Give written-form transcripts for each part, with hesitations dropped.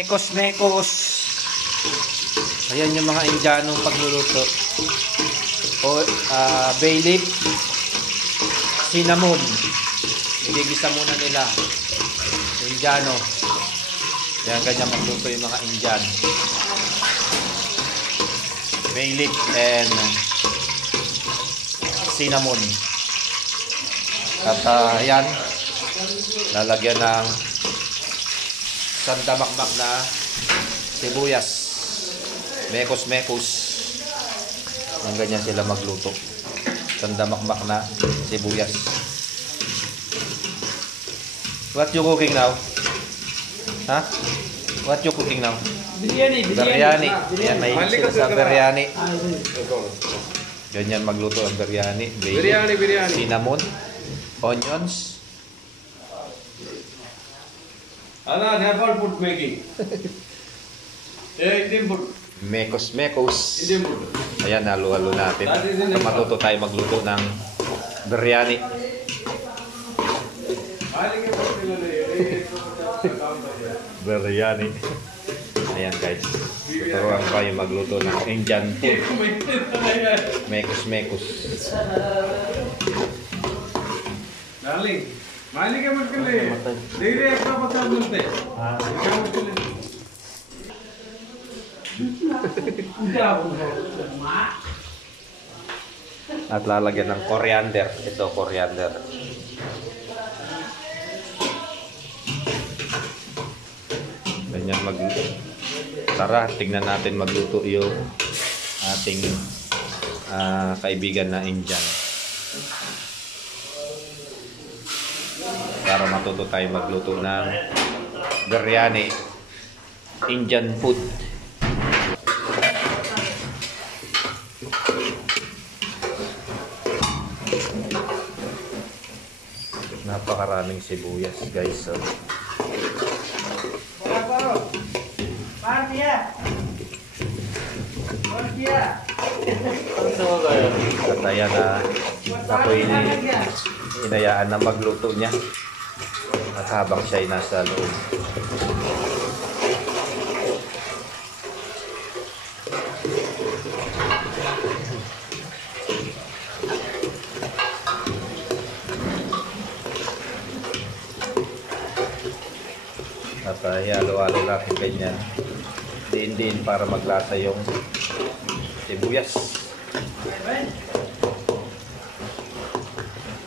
Mekos. Ayan yung mga Indianong pagluluto. Bay leaf, cinnamon. Igigisa muna nila. Indiano. Ayan, ganyan magluto yung mga Indian. Bay leaf and cinnamon. At ayan, lalagyan ng sandamakmak na sibuyas. Mekos. Ang ganyan sila magluto. Sandamakmak na sibuyas. What you cooking now? Ha? What you cooking now? Biryani. Ayan, may sila sa biryani. Ganyan magluto ang biryani. Biryani. Cinnamon, onions. Nepal food making. Indian food. Mekos. Indian food. Ayan, halo-halo natin. Matuto tayo magluto ng biryani. Biryani. Ayan guys. Tuturuan kayo magluto ng Indian food. Mekos. Darling, मालिक है मुश्किल है धीरे 150 मिलते हैं क्या मुश्किल है At lalagyan ng coriander. Ito, coriander. Ganyan magluto. Tara, tingnan natin magluto yung ating kaibigan na Indian. Para matuto tayo magluto ng biryani, Indian food. Napakaraming sibuyas guys. So. At ayan na ako'y inayaan na magluto niya. At habang siya'y nasa loob. At halo-halo natin ganyan. Diin para maglasa yung sibuyas.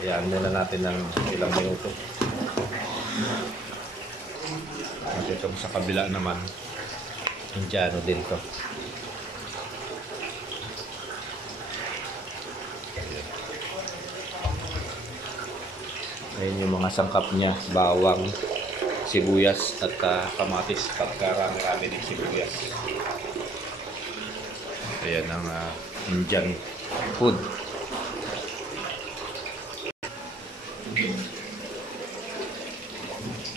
Ayan, muna natin ng ilang minuto. At itong sa kabila naman, Indiano din to. Ayan yung mga sangkap niya, bawang, sibuyas at kamatis. Pagkarami-rami ng sibuyas. Ayan ang Indian food.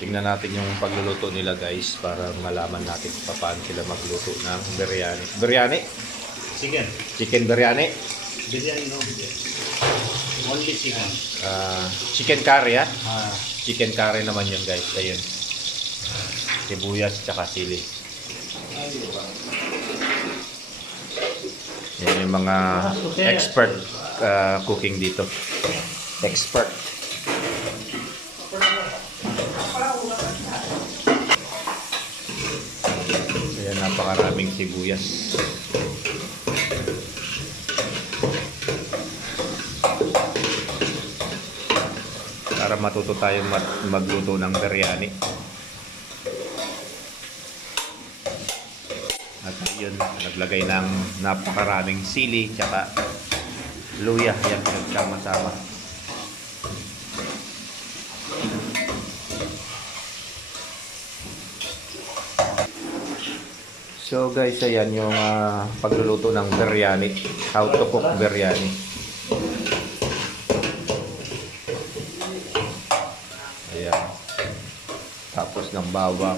Tingnan natin yung pagluluto nila guys para malaman natin paano sila magluto ng biryani. Biryani? Chicken biryani? Biryani no. Only chicken. Chicken curry ha? Chicken curry naman yun guys. Ayun. Sibuyas tsaka sili. Yan yung mga expert cooking dito. Expert. Ayan, napakaraming sibuyas. Para matuto tayong magluto ng biryani. At yun, naglagay ng napakaraming sili tsaka luya. Yan, nagsama-sama. So guys, ayan yung pagluluto ng biryani. How to cook biryani. Ayan. Tapos ng bawang,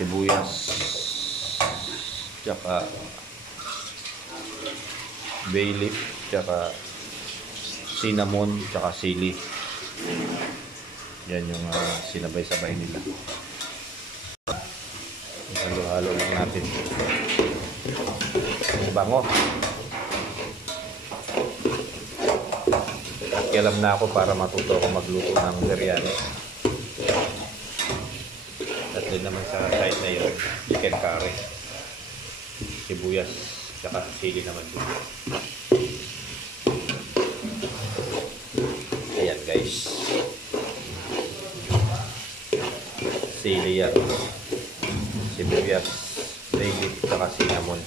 sibuyas, tsaka bay leaf, tsaka cinnamon, tsaka sili. Yan yung sinabay-sabay nila. Halo-halo lang natin. Ang bango. Nakialam na ako para matuto ako magluto ng biryani. At din naman sa side na yun, chicken curry. Sibuyas, tsaka sili naman dito. Ayan guys. Sili yan. Sibuyas, bay leaf, tsaka cinnamon.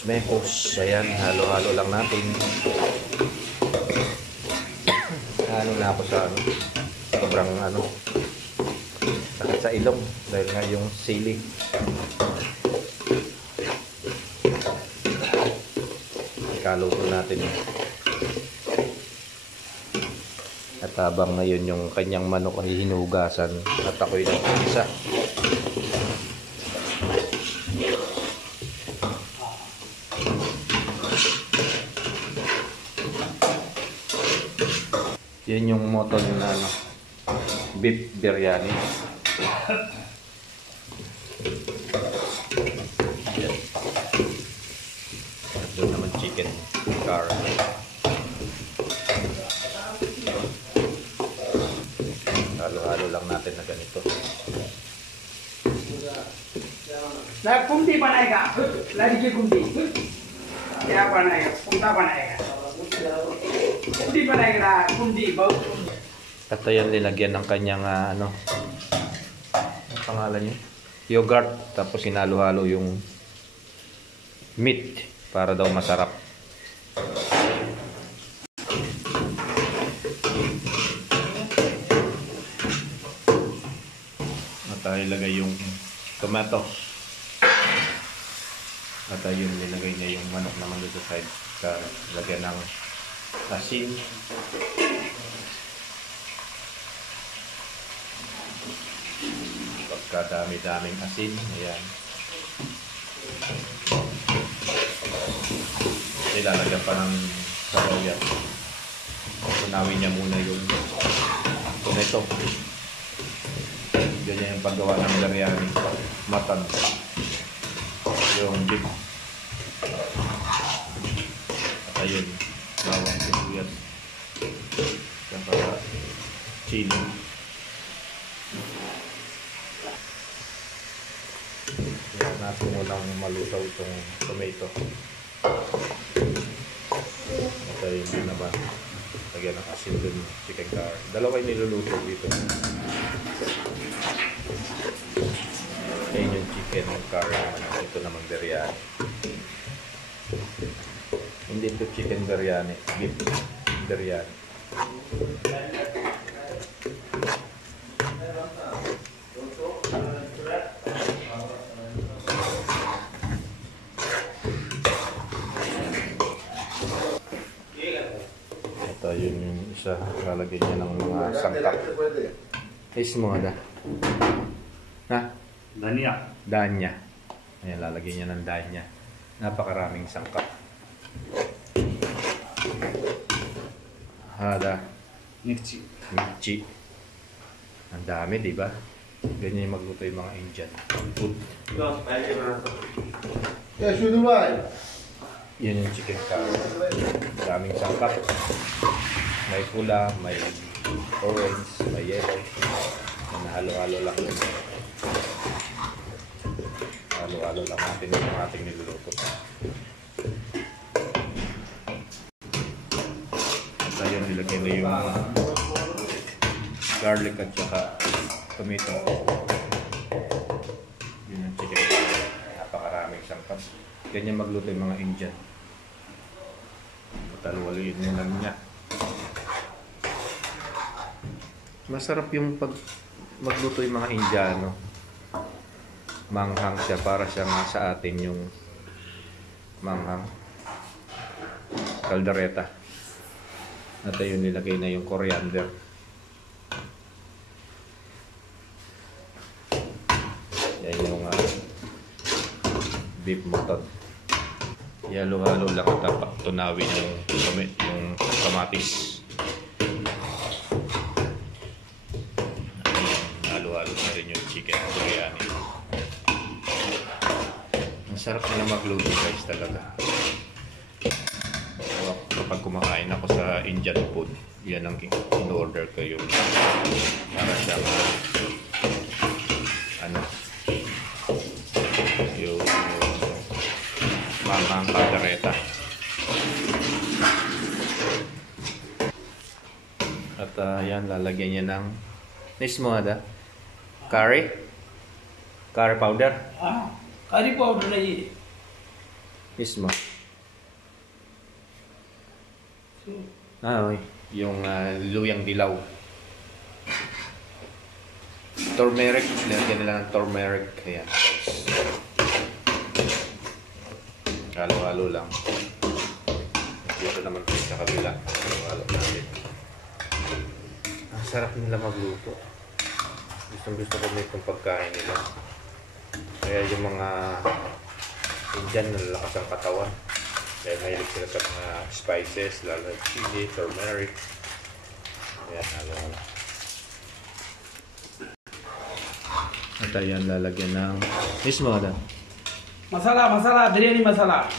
Mekos. Ayan, halo-halo lang natin. Ano na ako sa sobrang sakit sa ilong dahil nga yung sili. Ikaluto natin. At habang ngayon yung kanyang manok ay hinugasan at ako'y nag-isa. Yan yung motto na beef biryani. Yan. At doon naman chicken curry. Halo-halo lang natin na ganito. ना कुंडी बनाएगा लड़ी की कुंडी क्या बनाएगा कुंडा बनाएगा कुंडी बनाएगा कुंडी बहुत At ayan, linagyan ng kanyang ano pangalan niya? Yogurt. Tapos hinalo-halo yung meat para daw masarap. At ilagay yung tomato. At ayun, nilagay niya yung manok naman doon sa side. Lagyan ng asin. Pagkadami-daming asin. Ayan. Ilalagyan pa ng sabaw yan. Tunawin niya muna yung tomato. Ganyan yung paggawa ng biryani. Matan. Yung beef. At ayun, bawang sibuyas. Saka chili. Yan natin munang malusaw itong tomato. At ayun din naman. Lagyan ng asin dun, chicken curry. Dalawa yung niluluto dito. Ayun yung chicken curry naman. Ito naman biryani. Hindi ito chicken biryani. Beef biryani. Ito yun yung isa. Lalagyan niya ng mga sangkap. Is mo ada. Ha? धनिया Danya. Ayan, lalagyan niya ng danya. Napakaraming sangkap. Hada. मिर्ची Michi. Ang dami, di ba? Ganyan yung magluto yung mga Indian food. Ya শুধু ভাই Yan yung chicken curry. Daming sangkap. May pula, may orange, may yellow. Halo-halo lang. Halo-halo lang natin yung ating niluluto. At ayun, nilagay na yung garlic at saka tomato. Yun yung chicken curry. Napakaraming sangkap. Ganyan magluto yung mga Indian. Talwaliin mo lang niya. Masarap yung pag magluto yung mga Indiano. Manghang siya, para siya nga sa atin yung manghang. Caldereta. At ayun, nilagay na yung coriander. Yan yung beef mutton. Halo-halo lang, dapat tunawin yung kamatis. chicken biryani. Ang sarap nila magluto guys talaga. So, kapag kumakain ako sa Indian food, yan ang in-order ko yung para sa yung manghang kaldereta. At yan, lalagyan niya ng mismo ada curry powder curry powder नहीं mismo. Oy, yung luyang dilaw. Turmeric, lagyan nila ng turmeric. Ayan. Halo-halo lang. Dito naman po sa kabila. Halo-halo natin. Ang sarap nila magluto. Gusto ko na itong pagkain nila. Kaya yung mga Indian nalalakas ang katawan. Kaya mahilig sila sa mga spices, lalo na chili, turmeric. Ayan, halo-halo. At ayan, lalagyan ng mismo na masala biryani masala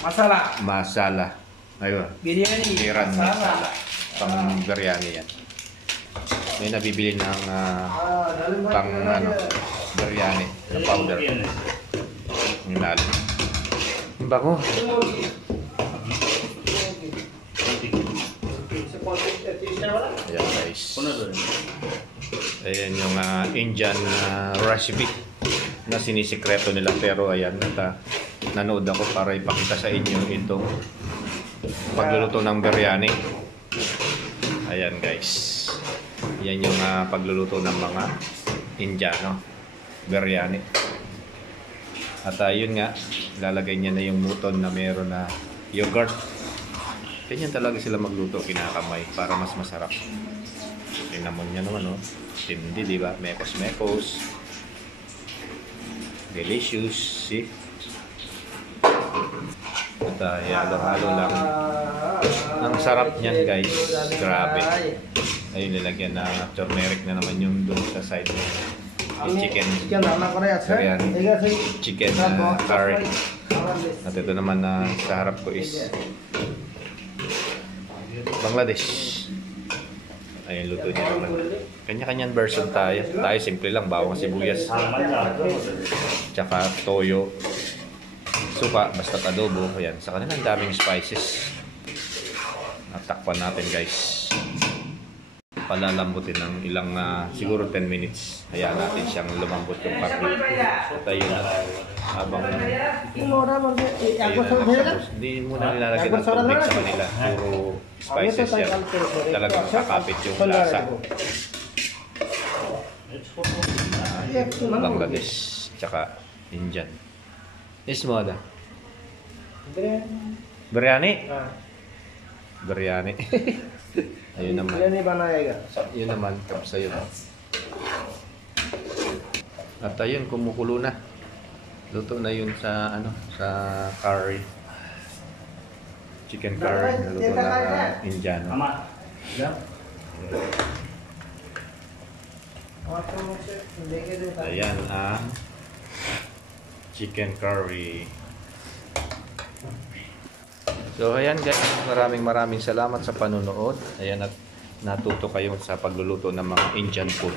masala. Ayun. biryani Iran masala. Pang biryani yan. May nabibili ng pang biryani na powder. Yung lalo. Ang bako. Ayan guys. Ayan yung Indian recipe na sinisikreto nila, pero ayan, nanood ako para ipakita sa inyo itong pagluluto ng biryani. Ayan guys, yan yung pagluluto ng mga Indiano biryani. At yun nga, lalagay niya na yung muton na meron na yogurt. Ganyan talaga sila magluto, kinakamay para mas masarap. Tingnan mo niya naman, oh. Tindi, di ba? Mekos. Delicious, see? At halo-halo lang. Ang sarap niyan guys, grabe. Ayun, nilagyan na turmeric na naman yung doon sa side mo. Yung chicken biryani, chicken curry. At ito naman sa harap ko is Bangladesh. Ayun, luto niya naman. Kanya-kanyang version tayo. Tayo simple lang, bawang sibuyas, tsaka toyo, suka, basta adobo. Ayan, sa kanila ang daming spices. Natakpan natin guys. Palalambutin ng ilang siguro 10 minutes. Hayaan natin siyang lumambot yung karne. At ayun na, habang hindi muna nilalagyan ng tubig sa kanila. Puro spices yan. Talagang kakapit yung lasa. Bangladesh tsaka Indian. Ismo ada? Biryani? Biryani. Ayun naman. Yun naman, kapsa yun. At ayun, kumukulo na. Luto na yun sa sa curry. Chicken curry. Luto na Indiano. Ayan ang chicken curry. So ayan guys, maraming salamat sa panonood. Ayan, at natuto kayo sa pagluluto ng mga Indian food.